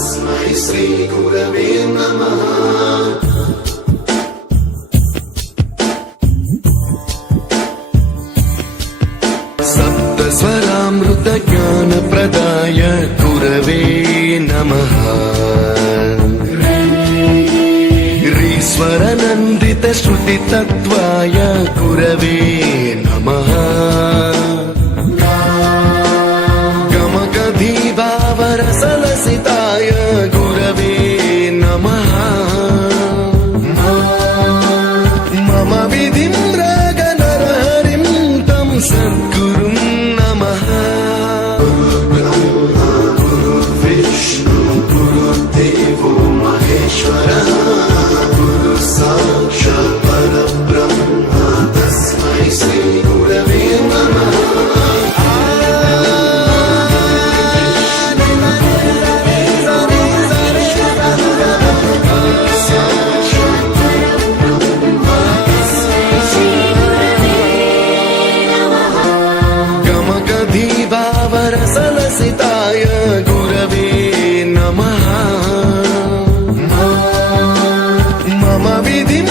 तस्मै श्रीगुरवे नमः। सप्तस्वरामृतज्ञानप्रदाय गुरवे नमः। ह्रीश्वरनन्दितश्रुतितत्त्वाय गुरवे नमः। गमगधीभावरसलसिताय गुरवे नमः। मम विधिं रागनरहरिं तं सद्गुरुं नमः। गुरुर्विष्णु गुरुर्देवो महेश्वरः, गुरुः साक्षात् परब्रह्म तस्मै श्रीगुरवे नमः। गमगधीभावरसलसिताय गुरवे नमः। मम विधिं